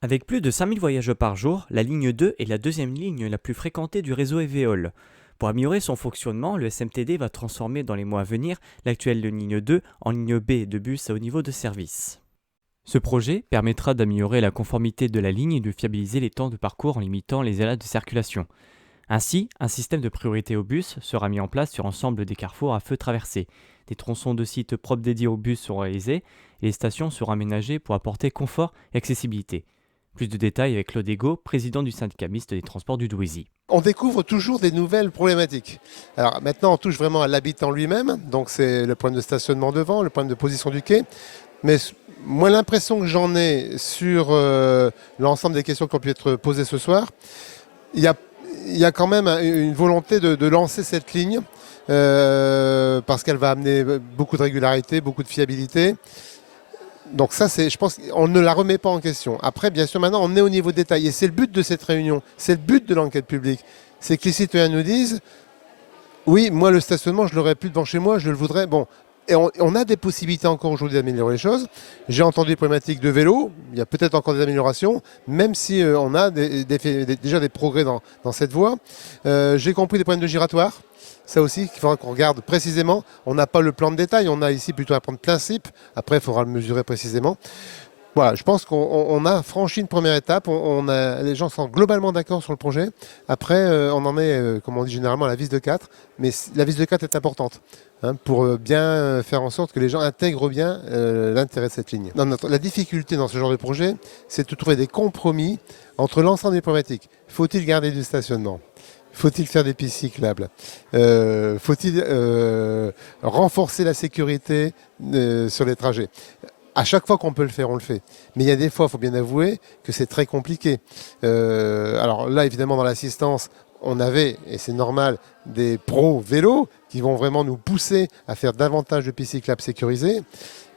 Avec plus de 5000 voyageurs par jour, la ligne 2 est la deuxième ligne la plus fréquentée du réseau EVEOL. Pour améliorer son fonctionnement, le SMTD va transformer dans les mois à venir l'actuelle ligne 2 en ligne B de bus à haut niveau de service. Ce projet permettra d'améliorer la conformité de la ligne et de fiabiliser les temps de parcours en limitant les aléas de circulation. Ainsi, un système de priorité au bus sera mis en place sur l'ensemble des carrefours à feu traversés. Des tronçons de sites propres dédiés aux bus seront réalisés et les stations seront aménagées pour apporter confort et accessibilité. Plus de détails avec Claude Ego, président du syndicat mixte des transports du Douaisis. On découvre toujours des nouvelles problématiques. Alors maintenant, on touche vraiment à l'habitant lui-même, donc c'est le problème de stationnement devant, le problème de position du quai. Mais moi, l'impression que j'en ai sur l'ensemble des questions qui ont pu être posées ce soir, il y a quand même une volonté de lancer cette ligne parce qu'elle va amener beaucoup de régularité, beaucoup de fiabilité. Donc ça, je pense qu'on ne la remet pas en question. Après, bien sûr, maintenant, on est au niveau détail. Et c'est le but de cette réunion, c'est le but de l'enquête publique. C'est que les citoyens nous disent, oui, moi, le stationnement, je l'aurais plus devant chez moi, je le voudrais. Bon, et on a des possibilités encore aujourd'hui d'améliorer les choses. J'ai entendu des problématiques de vélo, il y a peut-être encore des améliorations, même si on a déjà des progrès dans cette voie. J'ai compris des problèmes de giratoire. Ça aussi, qu'il faudra qu'on regarde précisément. On n'a pas le plan de détail, on a ici plutôt un plan de principe. Après, il faudra le mesurer précisément. Voilà, je pense qu'on a franchi une première étape. Les gens sont globalement d'accord sur le projet. Après, on en est, comme on dit généralement, à la vis de 4. Mais la vis de 4 est importante pour bien faire en sorte que les gens intègrent bien l'intérêt de cette ligne. La difficulté dans ce genre de projet, c'est de trouver des compromis entre l'ensemble des problématiques. Faut-il garder du stationnement ? Faut-il faire des pistes cyclables ? Faut-il renforcer la sécurité sur les trajets ? À chaque fois qu'on peut le faire, on le fait. Mais il y a des fois, il faut bien avouer, que c'est très compliqué. Alors là, évidemment, dans l'assistance, on avait, et c'est normal, des pros vélos qui vont vraiment nous pousser à faire davantage de pistes cyclables sécurisées.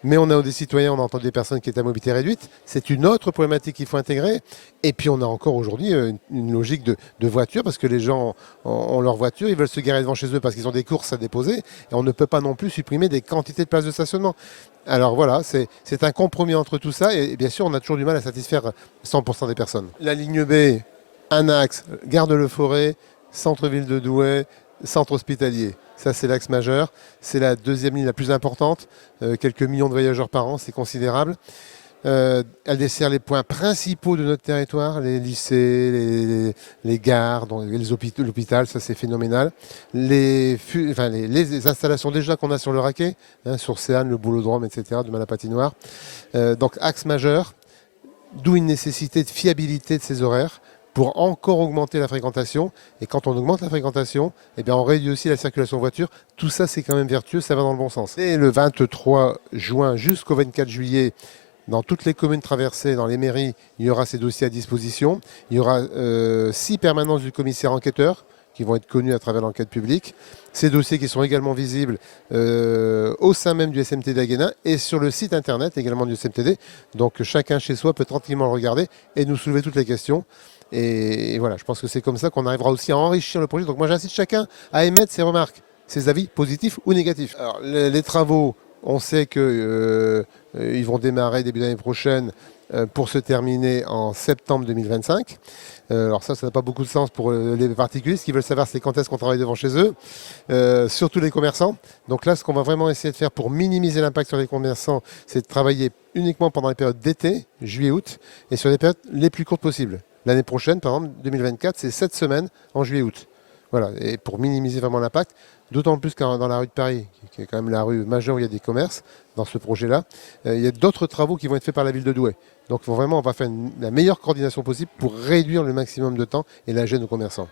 Mais on a des citoyens, on a entendu des personnes qui étaient à mobilité réduite. C'est une autre problématique qu'il faut intégrer. Et puis on a encore aujourd'hui une logique de voiture parce que les gens ont leur voiture, ils veulent se garer devant chez eux parce qu'ils ont des courses à déposer. Et on ne peut pas non plus supprimer des quantités de places de stationnement. Alors voilà, c'est un compromis entre tout ça. Et bien sûr, on a toujours du mal à satisfaire 100% des personnes. La ligne B, un axe, Gare-de-le-Forêt, centre-ville de Douai, centre hospitalier. Ça, c'est l'axe majeur. C'est la deuxième ligne la plus importante. Quelques millions de voyageurs par an, c'est considérable. Elle dessert les points principaux de notre territoire, les lycées, les gares, l'hôpital, ça c'est phénoménal. Les installations déjà qu'on a sur le raquet, sur Séanne, le Boulodrome, etc., de la patinoire. Donc axe majeur, d'où une nécessité de fiabilité de ces horaires pour encore augmenter la fréquentation. Et quand on augmente la fréquentation, eh bien on réduit aussi la circulation voiture. Tout ça, c'est quand même vertueux, ça va dans le bon sens. Et le 23 juin jusqu'au 24 juillet, dans toutes les communes traversées, dans les mairies, il y aura ces dossiers à disposition. Il y aura 6 permanences du commissaire enquêteur qui vont être connues à travers l'enquête publique. Ces dossiers qui sont également visibles au sein même du SMTD à Guénin et sur le site internet également du SMTD. Donc chacun chez soi peut tranquillement le regarder et nous soulever toutes les questions. Et voilà, je pense que c'est comme ça qu'on arrivera aussi à enrichir le projet. Donc moi j'incite chacun à émettre ses remarques, ses avis positifs ou négatifs. Alors les travaux, on sait qu'ils vont démarrer début d'année prochaine pour se terminer en septembre 2025. Alors ça n'a pas beaucoup de sens pour les particuliers. Ce qu'ils veulent savoir, c'est quand est-ce qu'on travaille devant chez eux, surtout les commerçants. Donc là, ce qu'on va vraiment essayer de faire pour minimiser l'impact sur les commerçants, c'est de travailler uniquement pendant les périodes d'été, juillet-août, et sur les périodes les plus courtes possibles. L'année prochaine, par exemple, 2024, c'est 7 semaines en juillet-août. Voilà, et pour minimiser vraiment l'impact, d'autant plus que dans la rue de Paris, qui est quand même la rue majeure où il y a des commerces, dans ce projet-là, il y a d'autres travaux qui vont être faits par la ville de Douai. Donc vraiment, on va faire la meilleure coordination possible pour réduire le maximum de temps et la gêne aux commerçants.